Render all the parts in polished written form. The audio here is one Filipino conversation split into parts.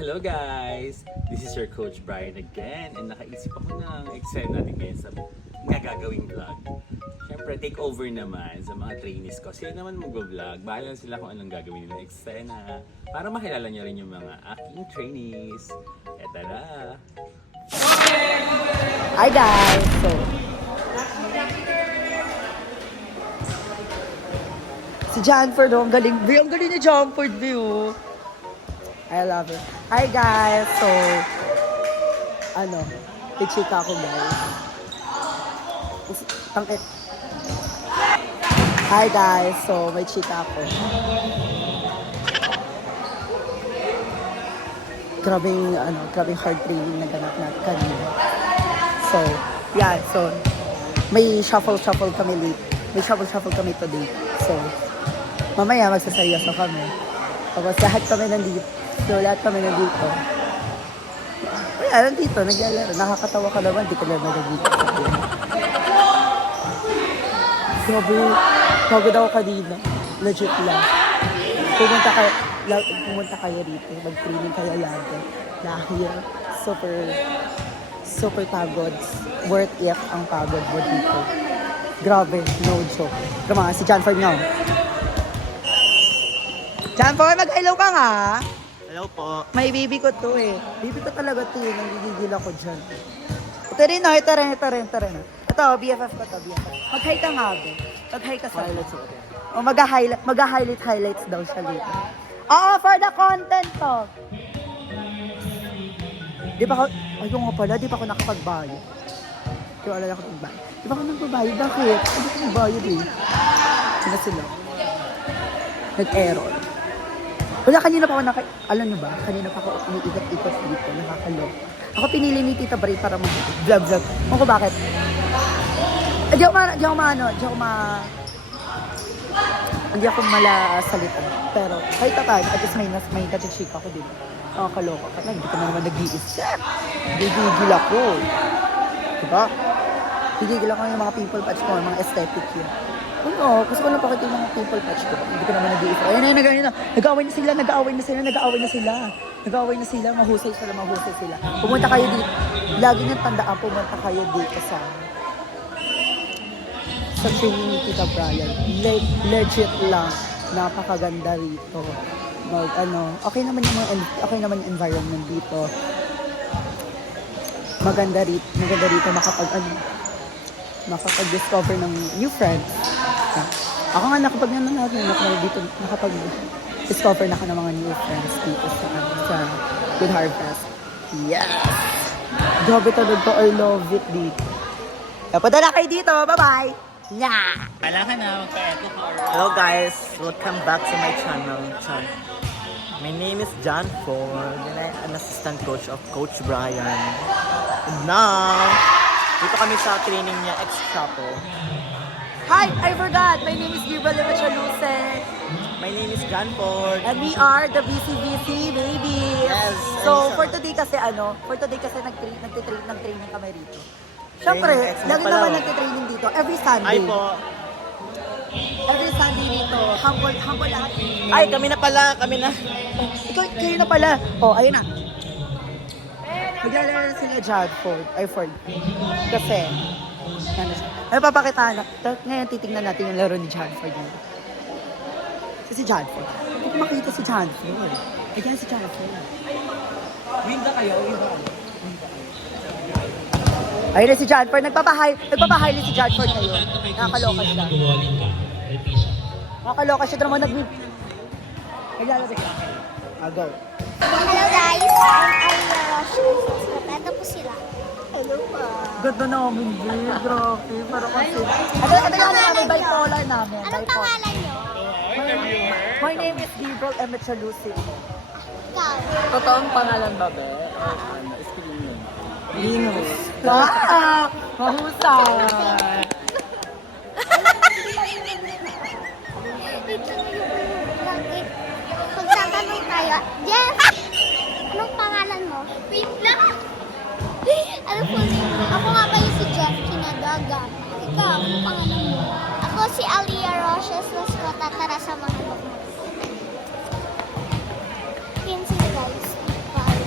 Hello guys! This is your Coach Brian again and nakaisip ako ng eksena natin ngayon sa gagawing vlog. Siyempre, take over naman sa mga trainees ko. Sila naman mag-vlog. Bahala sila kung anong gagawin nila eksena para makilala nyo rin yung mga aking trainees. Eto na! Hi guys! So, si Janford, ang galing. Ang galing ni Janford, view. I love it. Hi guys! So, i-chika ko guys. Hi guys! So, may chika ako. Grabing hard training na ganap natin kanina. So, yeah. So, may shuffle kami late. May shuffle kami today. So, mamaya magsaseryoso kami. Tapos lahat kami nandito. Kaya nandito, nagyalaro. Nakakatawa ka naman, di ka lang nagagito. Grabe, pagod ako kanina. Legit lang. Pumunta kayo rito. Mag-training kayo lagi. Dahil super pagod. Worth it ang pagod mo dito. Grabe, no joke. Come on, si Janford nga. Janford, mag-hello ka nga. Hello po. May baby ko to eh. Baby ko talaga to eh. Nanggigigil ako dyan. Ito rin no, ito rin. Ito, BFF ko to, BFF. Mag-hi ka nga ba? Mag-hi ka sa highlights. O mag-highlights daw siya dito. Oo, for the content to. Di ba ako nakapagbayad? Di ba alala ko pagbayad? Di ba ako nagbabayad? Bakit? Hindi ko nagbayad eh. Sila. Nag-error. Wala, kanina pa ako alam nyo ba? Kanina pa ako umiikot-ikot dito, nakakalok. Ako pinili ni Tita Bray para mag-vlog. Kung ko bakit? Hindi ako malasalita. Pero kahit tataan, at least may kachika ako din. Nakakaloka ka na, hindi ka naman nag-iisip. Gigil ako. Diba? Gigil ako yung mga pimple patch ko, mga aesthetic yun. Oo, gusto ko lang pakita yung mga pimple patch ko. Hindi ko naman nag-iisip. Ayun, nag-aaway na sila. Mahusay sila. Pumunta kayo dito. Lagi niyang tandaan, pumunta kayo dito sa training ni Tita Brian. Legit lang. Napakaganda rito. Okay naman yung environment dito. Maganda rito makapag-discover ng new friends. Ako nga nakapag-discover na ako ng mga new friends dito sa Good Harvest. Yes! Grabe talaga, I love it dito. Padala kayo dito, bye-bye! Yeah! Wala ka na, magpa-eto ka. Hello guys, welcome back to my channel. My name is John Ford and I'm an assistant coach of Coach Brian. And now, dito kami sa training niya, ex-chapo. Hi! I forgot! My name is Gabriel Emechaluce. My name is John Ford. And we are the BCBC, baby! Yes! So, for today kasi nag-training kami rito. Siyempre, lagi naman nagtitraining dito. Every Sunday. Ay po. Every Sunday dito. Humble lahat. Ay, kami na. Kayo na pala. Oh, ayun na. Maglalaro sila Janford. Kasi, papakita na. Ngayon, titignan natin yung laro ni Janford. Si Janford. Hindi ko makita si Janford. Ayan si Janford. Winda kayo, Ayun na si Janford. Nagpapahighlight si Janford ngayon. Nakakaloka siya. Nakakaloka siya. Drama naglalaro siya. Go. Hello guys, I'm Alia Roche. Ito po sila. Hello pa. Ganda namin, babe. Grabe. Parang kasi. Ito yung bipolar namin. Anong pangalan nyo? My name is Gabriel Emechaluce. Ikaw. Totoong pangalan ba, be? Screen name. Linus. Mahusay. Magtatanong tayo. Jeff! Anong pangalan mo? Wait lang! Ano po name? Ako nga ba yung si Jeff Kinadaga? Ikaw, anong pangalan mo? Ako si Alia Roche. Mas matatara sa mga loob. Yun sila guys. Bye.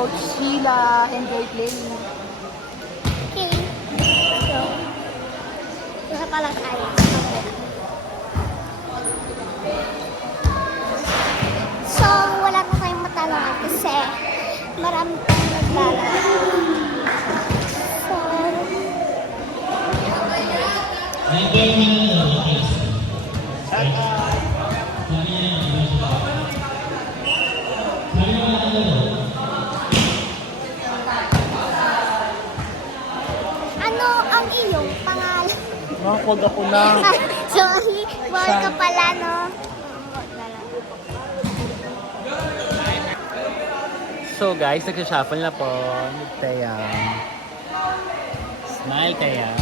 Coach Sheila. Enjoy playing. Okay. So, isa pala tayo. So, wala na tayong matanungan kasi marami tayong naglalaro. So, ano ang iyong pangalan? Nakakod ako na. Sorry, bawal ka pala, no? So guys, nag-shuffle na po. Kaya. Smile kaya.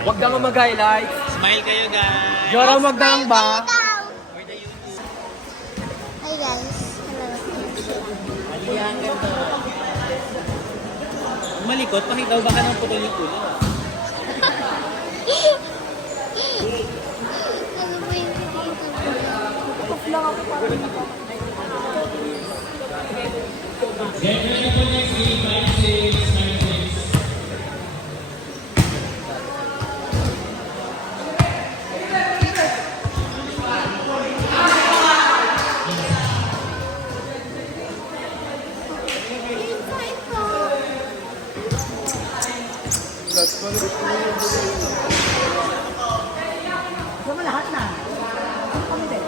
Wag na nga mag-highlight. Smile kayo, guys! Jora, wag na lang ba? Hi guys, hello. Malikot, pakitaw baka ng putol yung ulo. Ano ba yung pinito? Gawin lahat na. Kami din.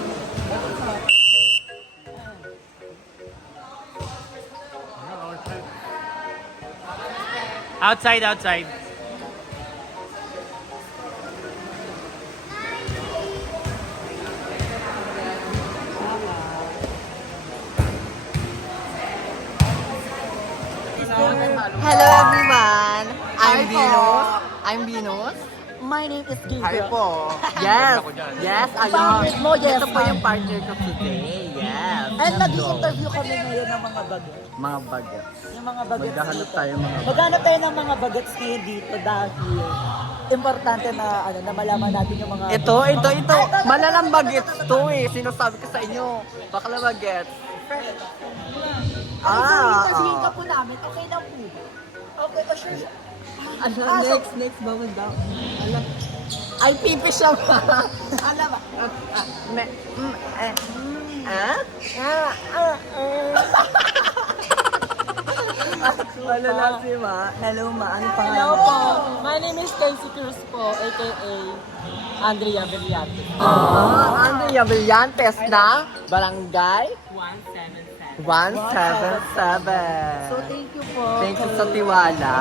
Outside, outside. Hello everyone! I'm Venus. I'm Venus. My name is Hi Gabriel. po. Yes. Yes, ayun. Bakit mo, yes, Ito po ma'am. yung partner ko today. Yes. And nag-i-interview kami ngayon ng mga bagets. Mga bagets. Yung mga bagets Maghahanap dito. tayo mga Maghanap tayo ng mga bagets ngayon dito dahil importante na na malaman natin yung mga Ito. Malalang bagets to eh. Sinasabi ko sa inyo. Bakla bagets. interviewin ka po namin. Okay lang po. Okay, sure. Next, bawal daw. Ay, pipi siya ba? Alam ba? Wala lang si Ma. Hello Ma, ano Hello pangalan? po. My name is Casey Cruz po, aka Andrea Villate. Andrea Villantes na Barangay 177. 177. So, thank you po. Thank you sa tiwala.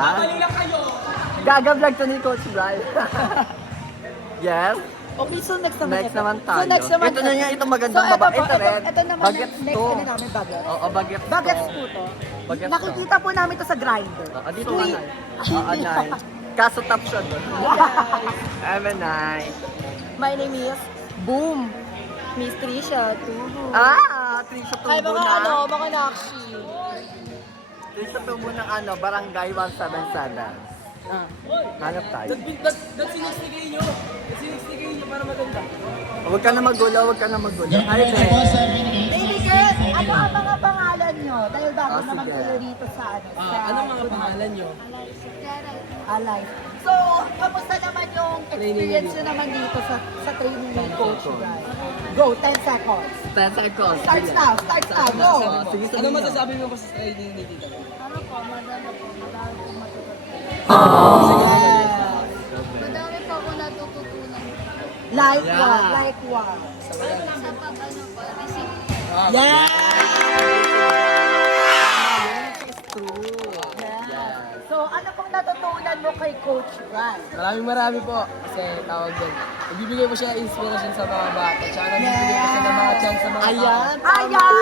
Gagablog to ni Coach Brian. Yes. Okay, so next naman. Next naman tayo. So, next naman. Ito na nga, ito magandang ito babae. po, Ito rin. Ito naman, Bagets next to. ano namin, bagets. Oo, bagets to. Bagets po to. Bagets to. Nakikita po namin to sa grinder. Oo, dito ka na. Oo, nine. Kaso top siya doon. Have a night. My name is Boom. Miss Trisha, Tubo. Trisha Ay, Tubo mga na. mga nakshi. Trisha Tubo ng Barangay 177. Hanap tayo. Sinistigay nyo. Sinistigay nyo para maganda. Huwag ka na magulo, huwag ka na magulo. Ay, Baby girl, ano ang mga pangalan nyo? Dahil bago Ah, naman sige. kayo rito sa ano. sa Anong mga pangalan nyo? Alay. So, kamusta naman yung experience nyo naman dito sa training ng Coach Brian? Go, 10 seconds. 10 seconds. Start now, go. Sige, Ano masasabi mo ba sa training ni Tita? Ano po, madami po matutunan. Madami po ako natututunan. Like Yeah. what? Like what? Sa pag ano po, receive. Yeah! So, ano pong natutunan mo kay Coach Brian? Marami po. Kasi tawag din. Nagbibigay po siya ng inspiration sa mga bata. Tsaka nagbibigay po siya ng mga chance sa mga Ayan. Ayan!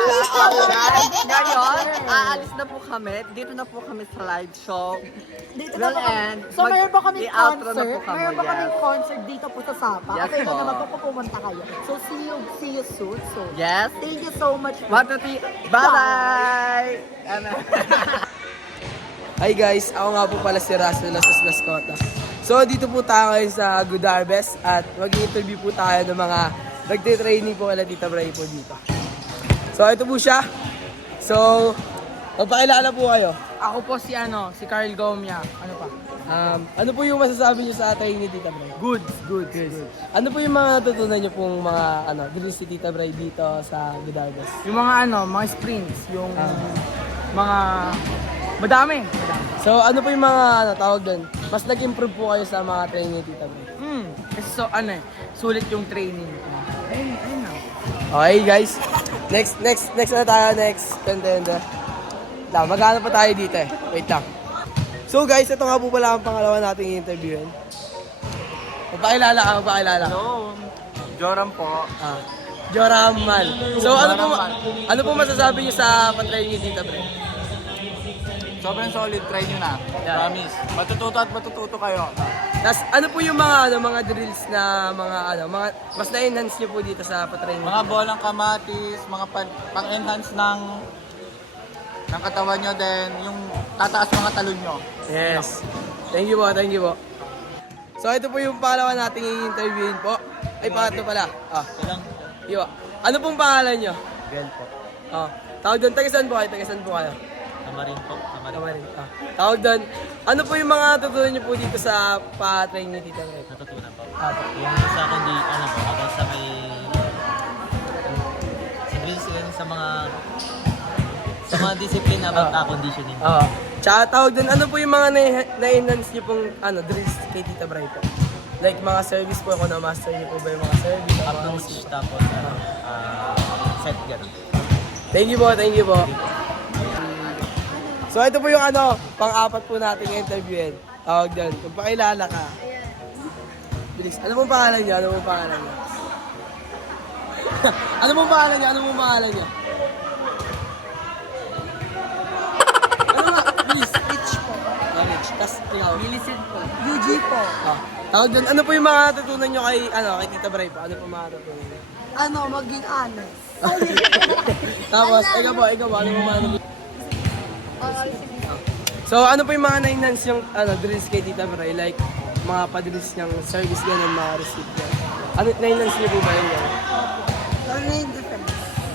Ngayon, aalis na po kami. Dito na po kami sa live show. Dito Well, na po and So, mayroon pa kaming i-outro na concert. po kami, Mayroon pa yes. kaming concert dito po sa Sapa. Yes Okay, po. naman po pumunta kayo. So, see you soon. So, Yes. thank you so much. 1, 2, 3. Bye-bye! Hi guys, ako nga po pala si Russell Lasas Lascota. So dito po tayo ngayon sa Good Harvest at mag-interview po tayo ng mga nagtitraining po kala Tita Bray po dito. So ito po siya. So, magpakilala po kayo. Ako po si Carl Gomia. Ano pa? Ano po yung masasabi niyo sa training ni Tita Bray? Good. Ano po yung mga natutunan niyo pong mga drills ni Tita Bray dito sa Good Harvest? Yung mga sprints, yung mga madami. So ano po yung mga tawag doon? Mas nag-improve po kayo sa mga training ni Tita Bray? Kasi sulit yung training. Ayun na. Okay guys, next na tayo, next contender. Maghanap pa tayo dito eh. Wait lang. So guys, ito nga po pala ang pangalawa nating interviewin. Magpakilala ka. Hello, Joram po. Joram Man. So ano po masasabi niyo sa patraining ni Tita Bray? Sobrang solid, try nyo na. Promise. Matututo kayo. Tas ano po yung mga drills na mga mas na-enhance niyo po dito sa patraining? Mga bolang kamatis, mga pang-enhance ng katawan nyo, then yung tataas mga talon nyo. Yes. Thank you po. So ito po yung pangalawa nating i-interviewin po. Ay, pangatlo pala. Ilang? Iyo. Ano pong pangalan nyo? Bell po. Tawag doon, tagasan po kayo? Tamarin po. Kamarin. Tawag doon, ano po yung mga tutunan nyo po dito sa pa-training ni Tita Bray? Natutunan po. Yung sa akin di, ako sa may... sa mga disiplina about conditioning. Tsaka tawag doon, ano po yung mga na-enhance nyo pong drills kay Tita Bray po? Like mga service po, kung na-master nyo po ba yung mga service? Approach, tapos set, gano'n. Thank you po. So ito po yung pang-apat po nating interviewin. Tawag doon, kung pakilala ka. Bilis, ano pong pangalan niyo? Ano pong pangalan niyo? Bilis. Rich po. Rich. Tas ikaw? Millicent po. UG po. Tawag doon, ano po yung mga tutunan nyo kay Tita Bray po? Ano po mga tutunan nyo? Maging honest. Tapos, ikaw po, ano po mga tutunan? So, ano po yung mga na-enhance yung drills kay Tita Bray? Like, mga pa-drills niyang service ganun, mga receipt yan. Ano, na-enhance niyo po ba yun?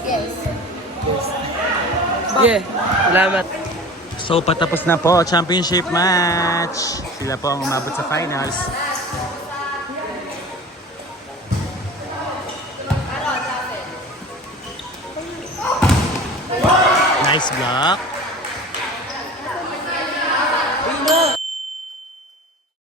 Yes. Yeah, salamat. So patapos na po, championship match. Sila po ang umabot sa finals. Nice block.